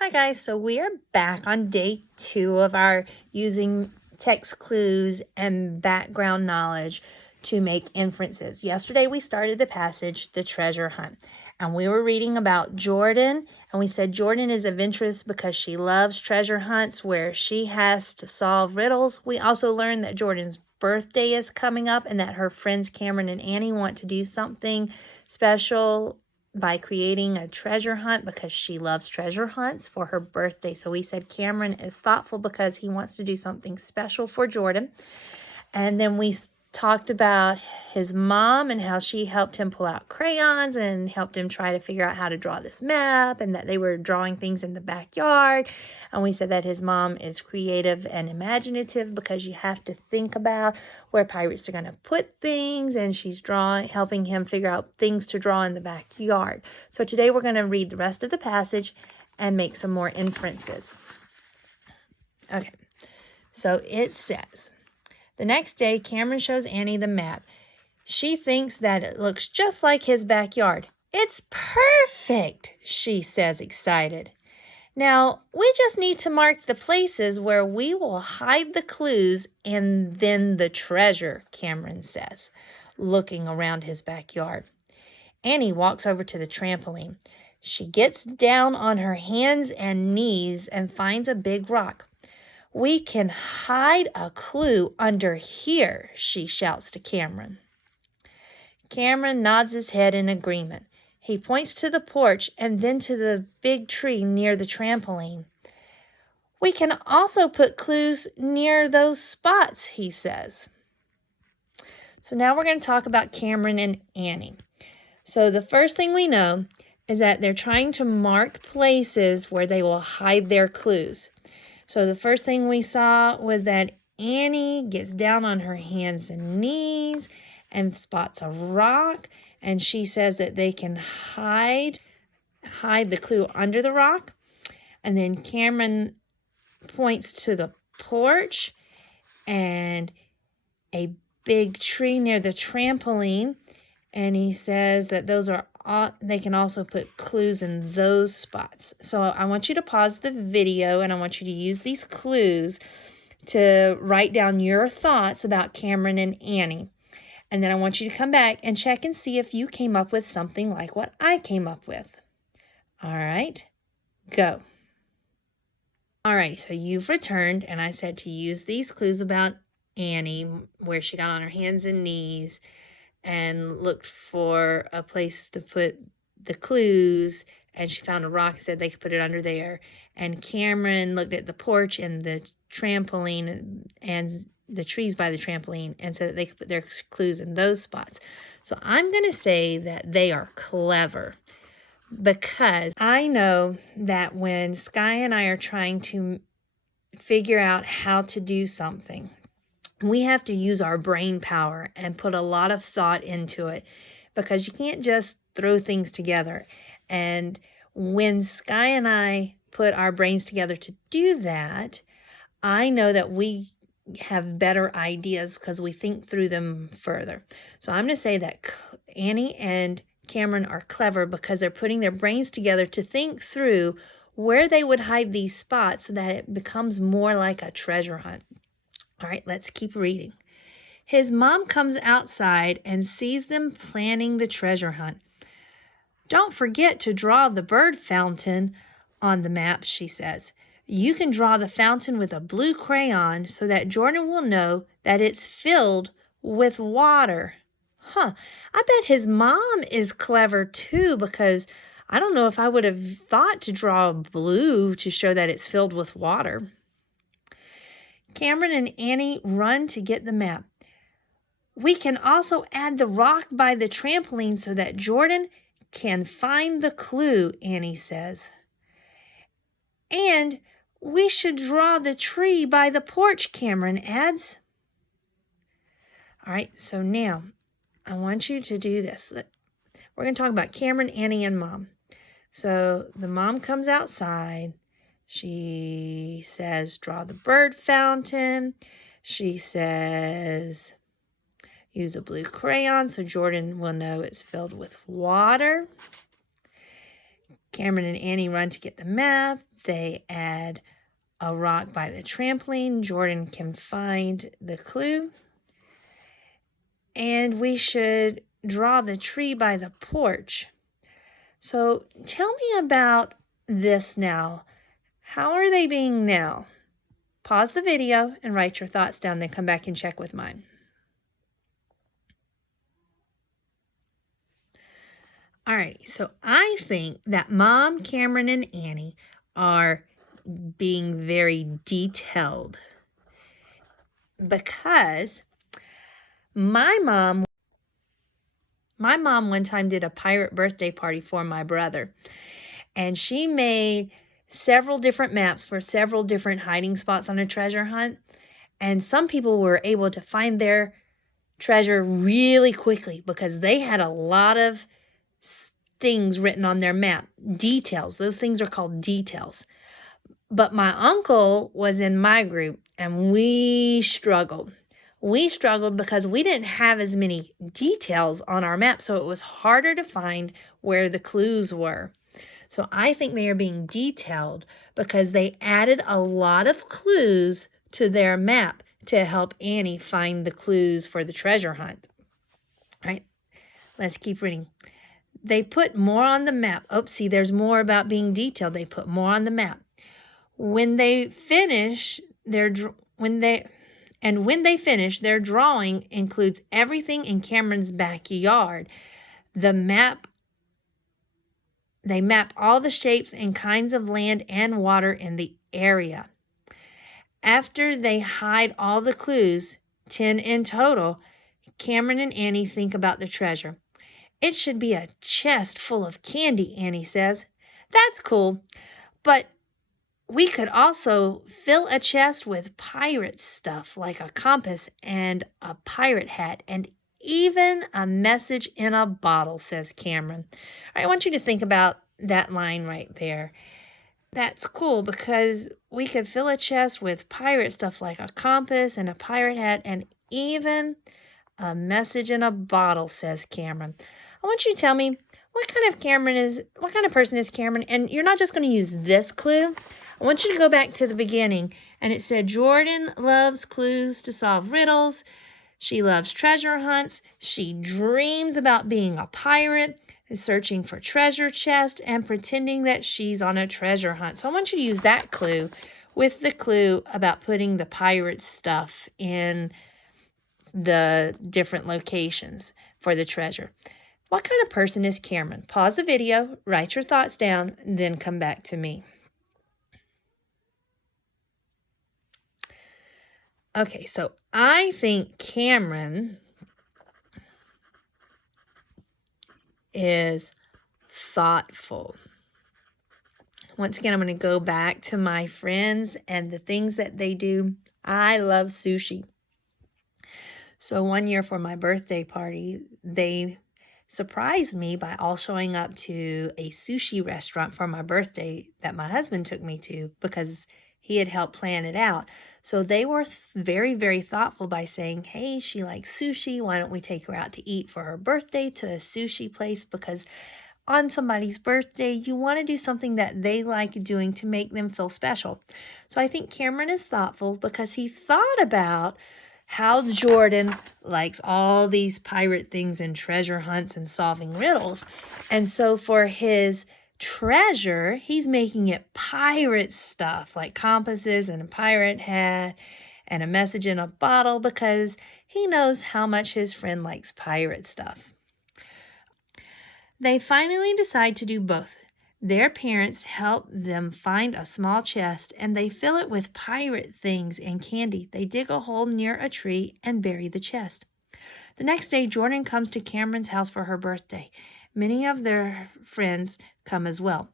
Hi guys, so we are back on day 2 of our using text clues and background knowledge to make inferences. Yesterday we started the passage, The Treasure Hunt, and we were reading about Jordan, and we said Jordan is adventurous because she loves treasure hunts where she has to solve riddles. We also learned that Jordan's birthday is coming up and that her friends Cameron and Annie want to do something special by creating a treasure hunt because she loves treasure hunts for her birthday. So we said Cameron is thoughtful because he wants to do something special for Jordan. And then we talked about his mom and how she helped him pull out crayons and helped him try to figure out how to draw this map, and that they were drawing things in the backyard. And we said that his mom is creative and imaginative because you have to think about where pirates are going to put things, and she's helping him figure out things to draw in the backyard. So today we're going to read the rest of the passage and make some more inferences. Okay, so it says, the next day, Cameron shows Annie the map. She thinks that it looks just like his backyard. It's perfect, she says, excited. Now, we just need to mark the places where we will hide the clues and then the treasure, Cameron says, looking around his backyard. Annie walks over to the trampoline. She gets down on her hands and knees and finds a big rock. We can hide a clue under here, she shouts to Cameron. Cameron nods his head in agreement. He points to the porch and then to the big tree near the trampoline. We can also put clues near those spots, he says. So now we're going to talk about Cameron and Annie. So the first thing we know is that they're trying to mark places where they will hide their clues. So the first thing we saw was that Annie gets down on her hands and knees and spots a rock, and she says that they can hide the clue under the rock. And then Cameron points to the porch and a big tree near the trampoline, and he says that those are they can also put clues in those spots. So I want you to pause the video and I want you to use these clues to write down your thoughts about Cameron and Annie. And then I want you to come back and check and see if you came up with something like what I came up with. All right, go. All right, so you've returned, and I said to use these clues about Annie, where she got on her hands and knees and looked for a place to put the clues, and she found a rock and said they could put it under there. And Cameron looked at the porch and the trampoline and the trees by the trampoline and said that they could put their clues in those spots. So I'm going to say that they are clever, because I know that when Sky and I are trying to figure out how to do something, we have to use our brain power and put a lot of thought into it, because you can't just throw things together. And when Sky and I put our brains together to do that, I know that we have better ideas because we think through them further. So I'm going to say that Annie and Cameron are clever because they're putting their brains together to think through where they would hide these spots so that it becomes more like a treasure hunt. All right, let's keep reading. His mom comes outside and sees them planning the treasure hunt. Don't forget to draw the bird fountain on the map, she says. You can draw the fountain with a blue crayon so that Jordan will know that it's filled with water. I bet his mom is clever too, because I don't know if I would have thought to draw blue to show that it's filled with water. Cameron and Annie run to get the map. We can also add the rock by the trampoline so that Jordan can find the clue, Annie says. And we should draw the tree by the porch, Cameron adds. All right, so now I want you to do this. We're going to talk about Cameron, Annie, and Mom. So the mom comes outside. She says, draw the bird fountain. She says, use a blue crayon so Jordan will know it's filled with water. Cameron and Annie run to get the map. They add a rock by the trampoline. Jordan can find the clue. And we should draw the tree by the porch. So tell me about this now. How are they being now? Pause the video and write your thoughts down, then come back and check with mine. Alrighty, so I think that Mom, Cameron, and Annie are being very detailed because my mom one time did a pirate birthday party for my brother, and she made several different maps for several different hiding spots on a treasure hunt, and some people were able to find their treasure really quickly because they had a lot of things written on their map. Details. Those things are called details. But my uncle was in my group, and we struggled. We struggled because we didn't have as many details on our map, so it was harder to find where the clues were. So I think they are being detailed because they added a lot of clues to their map to help Annie find the clues for the treasure hunt. All right, let's keep reading. They put more on the map. Oh, see, there's more about being detailed. They put more on the map. When they finish their drawing includes everything in Cameron's backyard. They map all the shapes and kinds of land and water in the area. After they hide all the clues, 10 in total, Cameron and Annie think about the treasure. It should be a chest full of candy, Annie says. That's cool, but we could also fill a chest with pirate stuff like a compass and a pirate hat and even a message in a bottle, says Cameron. I want you to think about that line right there. That's cool because we could fill a chest with pirate stuff like a compass and a pirate hat and even a message in a bottle, says Cameron. I want you to tell me what kind of person is Cameron? And you're not just going to use this clue. I want you to go back to the beginning, and it said Jordan loves clues to solve riddles. She loves treasure hunts. She dreams about being a pirate, is searching for treasure chest, and pretending that she's on a treasure hunt. So I want you to use that clue with the clue about putting the pirate stuff in the different locations for the treasure. What kind of person is Cameron? Pause the video, write your thoughts down, then come back to me. Okay, so I think Cameron is thoughtful. Once again, I'm going to go back to my friends and the things that they do. I love sushi. So one year for my birthday party, they surprised me by all showing up to a sushi restaurant for my birthday that my husband took me to because he had helped plan it out. So they were very, very thoughtful by saying, hey, she likes sushi. Why don't we take her out to eat for her birthday to a sushi place? Because on somebody's birthday, you want to do something that they like doing to make them feel special. So I think Cameron is thoughtful because he thought about how Jordan likes all these pirate things and treasure hunts and solving riddles. And so for his treasure, he's making it pirate stuff like compasses and a pirate hat and a message in a bottle because he knows how much his friend likes pirate stuff. They finally decide to do both. Their parents help them find a small chest and they fill it with pirate things and candy. They dig a hole near a tree and bury the chest. The next day, Jordan comes to Cameron's house for her birthday. Many of their friends come as well.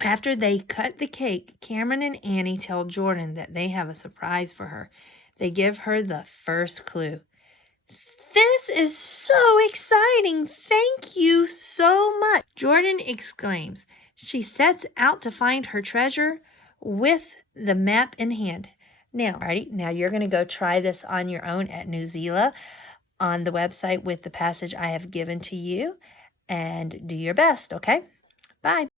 After they cut the cake, Cameron and Annie tell Jordan that they have a surprise for her. They give her the first clue. This is so exciting. Thank you so much, Jordan exclaims. She sets out to find her treasure with the map in hand. Now you're going to go try this on your own at Newsela on the website with the passage I have given to you and do your best, okay? Bye.